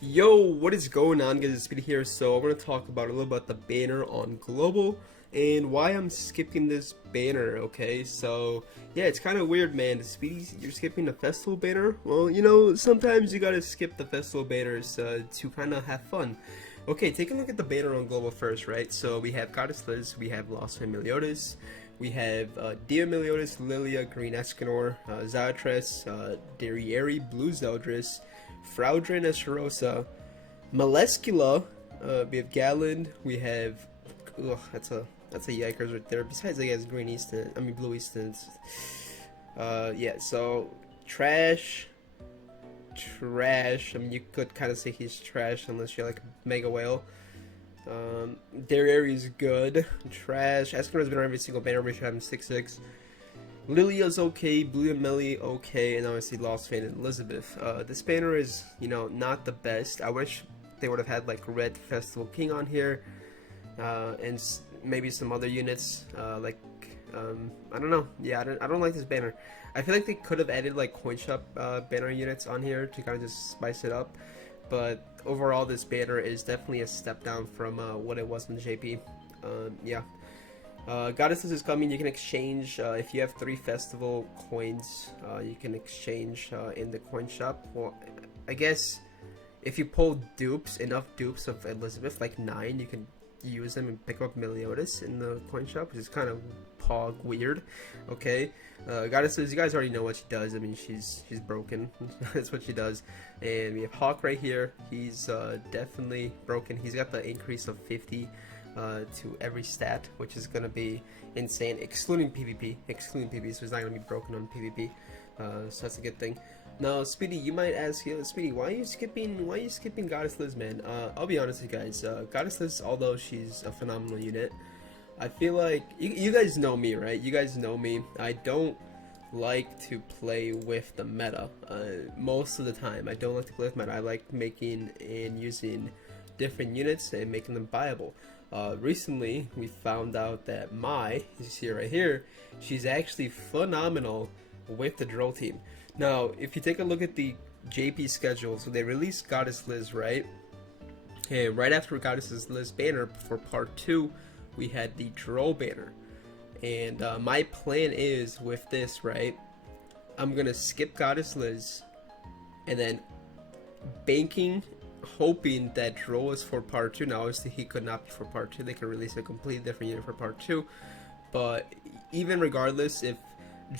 Yo, what is going on, guys? It's Speedy here. So I'm gonna talk about a little about the banner on global and why I'm skipping this banner. Okay, so yeah, it's kind of weird, man. Speedy, you're skipping the festival banner. Well, sometimes you gotta skip the festival banners to kind of have fun. Okay, take a look at the banner on global first, right? So we have Goddess Liz, we have Lost Meliodas, we have Dear Meliodas, Lilia, Green Escanor, Zatress, Derriere, Blue Zeldris, Fraudrin Esterosa, Malescula, we have Galland, we have that's a yikers right there. Besides, I guess Green Easton, I mean Blue Eastons. Yeah, so trash. I mean, you could kind of say he's trash unless you're like a mega whale. Derriere is good. Trash. Escanor's been on every single banner. We should have him 6-6. Lilia's okay, Blue Melly okay, and obviously Lost Fane and Elizabeth. This banner is, not the best. I wish they would have had like Red Festival King on here, and maybe some other units, I don't know. Yeah, I don't like this banner. I feel like they could have added like coin shop banner units on here to kind of just spice it up, but overall this banner is definitely a step down from what it was in the JP. Yeah. Goddesses is coming. You can exchange if you have 3 festival coins. You can exchange in the coin shop. Well, I guess if you pull enough dupes of Elizabeth, like 9, you can use them and pick up Meliodas in the coin shop, which is kind of pog weird. Okay, Goddesses, you guys already know what she does. I mean, she's broken. That's what she does. And we have Hawk right here. He's definitely broken. He's got the increase of 50. To every stat, which is gonna be insane, excluding PvP, so it's not gonna be broken on PvP. So that's a good thing. Now, Speedy, you might ask, Speedy, why are you skipping Goddess Liz, man? I'll be honest with you guys. Goddess Liz, although she's a phenomenal unit, I feel like you guys know me, right? You guys know me. I don't like to play with the meta. Most of the time, I don't like to play with meta. I like making and using different units and making them viable. Recently, we found out that Mai, you see right here, she's actually phenomenal with the Droll team. Now, if you take a look at the JP schedule, so they released Goddess Liz, right? And right after Goddess Liz banner, for part 2, we had the Droll banner. And my plan is with this, right? I'm gonna skip Goddess Liz, and then banking, hoping that Droll is for part 2. Now obviously he could not be for part 2. They could release a completely different unit for part 2, but even regardless, if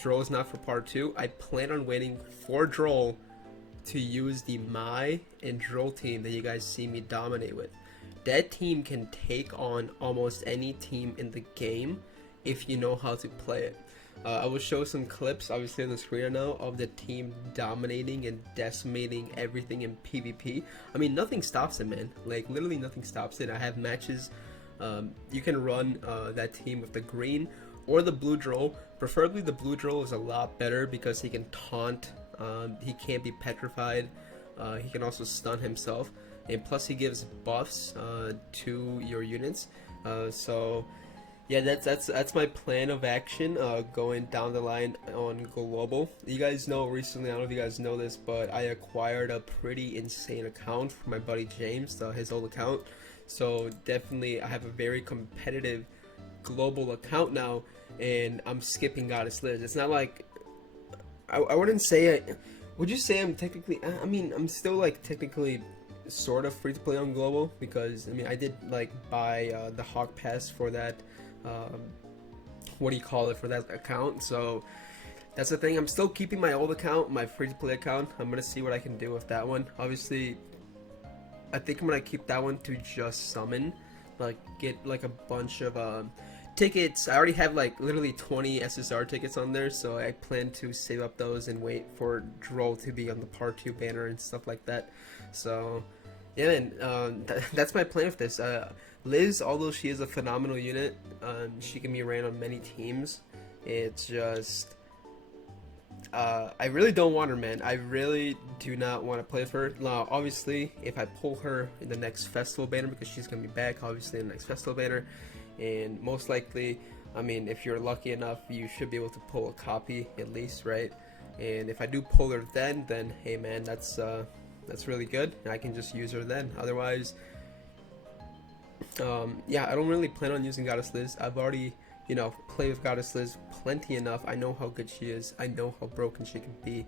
Droll is not for part 2, I plan on waiting for Droll to use the Mai and Droll team that you guys see me dominate with. That team can take on almost any team in the game if you know how to play it. I will show some clips, obviously on the screen right now, of the team dominating and decimating everything in PvP. I mean, nothing stops it, man. Like, literally nothing stops it. I have matches. You can run that team with the green or the blue Droll. Preferably the blue Droll is a lot better because he can taunt. He can't be petrified. He can also stun himself. And plus he gives buffs to your units. So yeah, that's my plan of action going down the line on global. You guys know recently, I don't know if you guys know this, but I acquired a pretty insane account for my buddy James, his old account. So definitely I have a very competitive global account now, and I'm skipping Goddess Liz. It's not like I wouldn't say would you say I'm technically, I mean, I'm still like technically sort of free to play on global, because I mean I did like buy the Hawk Pass for that what do you call it, for that account. So that's the thing. I'm still keeping my old account, my free to play account. I'm gonna see what I can do with that one. Obviously I think I'm gonna keep that one to just summon, like get like a bunch of tickets. I already have like literally 20 SSR tickets on there, so I plan to save up those and wait for Droll to be on the part 2 banner and stuff like that. So yeah, and that's my plan with this. Liz, although she is a phenomenal unit, she can be ran on many teams. It's just I really don't want her, man. I really do not want to play with her. Now, obviously, if I pull her in the next festival banner, because she's going to be back, obviously, in the next festival banner, and most likely, I mean, if you're lucky enough, you should be able to pull a copy at least, right? And if I do pull her then hey, man, that's That's really good, and I can just use her then. Otherwise, yeah, I don't really plan on using Goddess Liz. I've already, you know, played with Goddess Liz plenty enough. I know how good she is. I know how broken she can be.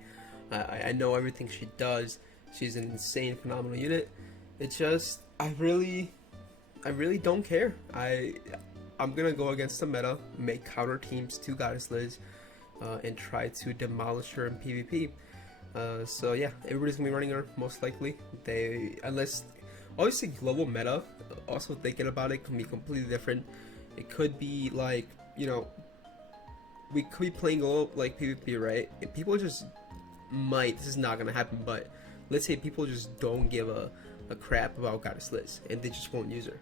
I know everything she does. She's an insane, phenomenal unit. It's just, I really don't care. I'm gonna go against the meta, make counter teams to Goddess Liz, and try to demolish her in PvP. So yeah, everybody's gonna be running her most likely. Unless obviously global meta. Also thinking about it can be completely different. It could be like, you know, we could be playing global like PvP, right? And people just might. This is not gonna happen, but let's say people just don't give a crap about Goddess Liz and they just won't use her.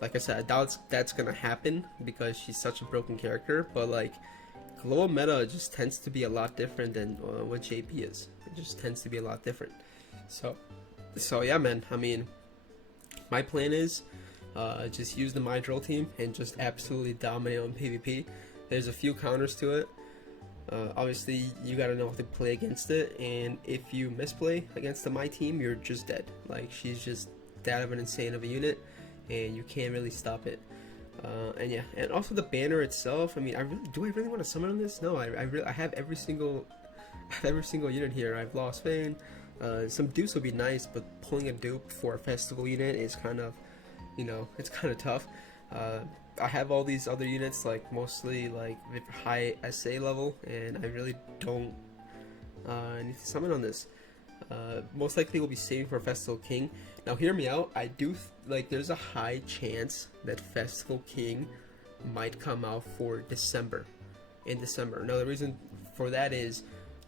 Like I said, I doubt that's gonna happen because she's such a broken character. But like, global meta just tends to be a lot different than what JP is. It just tends to be a lot different. So yeah, man. I mean, my plan is just use the My Drill team and just absolutely dominate on PvP. There's a few counters to it. Obviously, you gotta know how to play against it, and if you misplay against the My team, you're just dead. Like, she's just that of an insane of a unit, and you can't really stop it. And yeah, and also the banner itself. I mean, do I really want to summon on this? No, I have every single unit here. I've lost Fane. Some dupes would be nice, but pulling a dupe for a festival unit is kind of, you know, it's kind of tough. I have all these other units, like mostly like high SA level, and I really don't need to summon on this. Most likely we'll be saving for Festival King. Now hear me out, I do like there's a high chance that Festival King might come out for December. In December. Now the reason for that is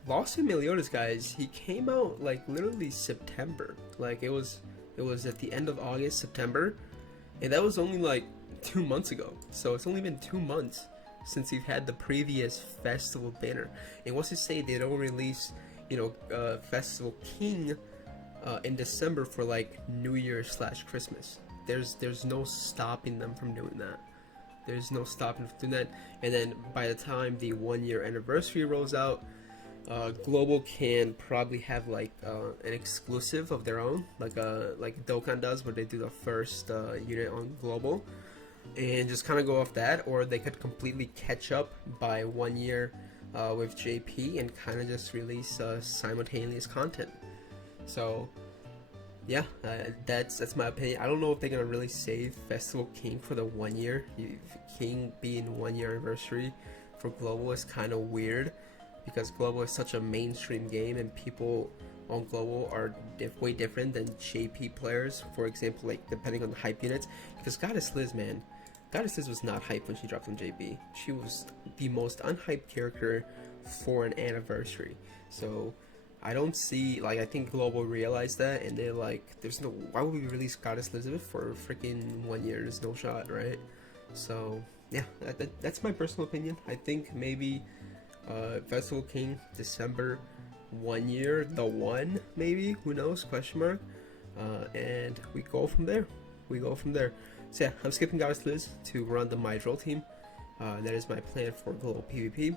Lost in Meliodas, guys, he came out like literally September. Like it was at the end of August, September, and that was only like 2 months ago. So it's only been 2 months since we've had the previous festival banner. And what's to say they don't release, you know, Festival King in December for like New Year / Christmas. There's no stopping them from doing that. There's no stopping from doing that. And then by the time the 1-year anniversary rolls out, Global can probably have like an exclusive of their own, like Dokkan does, where they do the first unit on Global, and just kind of go off that. Or they could completely catch up by 1 year with JP and kind of just release simultaneous content. So yeah, that's my opinion. I don't know if they're gonna really save Festival King for the 1 year. King being 1 year anniversary for Global is kind of weird, because Global is such a mainstream game and people on Global are way different than JP players. For example, like depending on the hype units, because Goddess Liz, man, Goddess Liz was not hyped when she dropped on JP. She was the most unhyped character for an anniversary. So I don't see, like, I think Global realized that, and they're like, why would we release Goddess Elizabeth for freaking 1 year? There's no shot, right? So yeah, that's my personal opinion. I think maybe Festival King December 1 year, the one, maybe, who knows, question mark, and we go from there. So yeah, I'm skipping Goddess Liz to run the My Drill team. That is my plan for global PvP.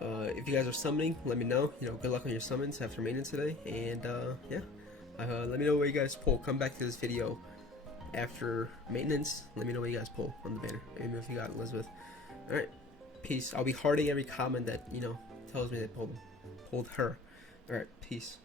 If you guys are summoning, let me know. You know, good luck on your summons after maintenance today, and yeah, let me know where you guys pull. Come back to this video after maintenance. Let me know what you guys pull on the banner. Maybe if you got Elizabeth. All right, peace. I'll be hearting every comment that, you know, tells me they pulled her. All right, peace.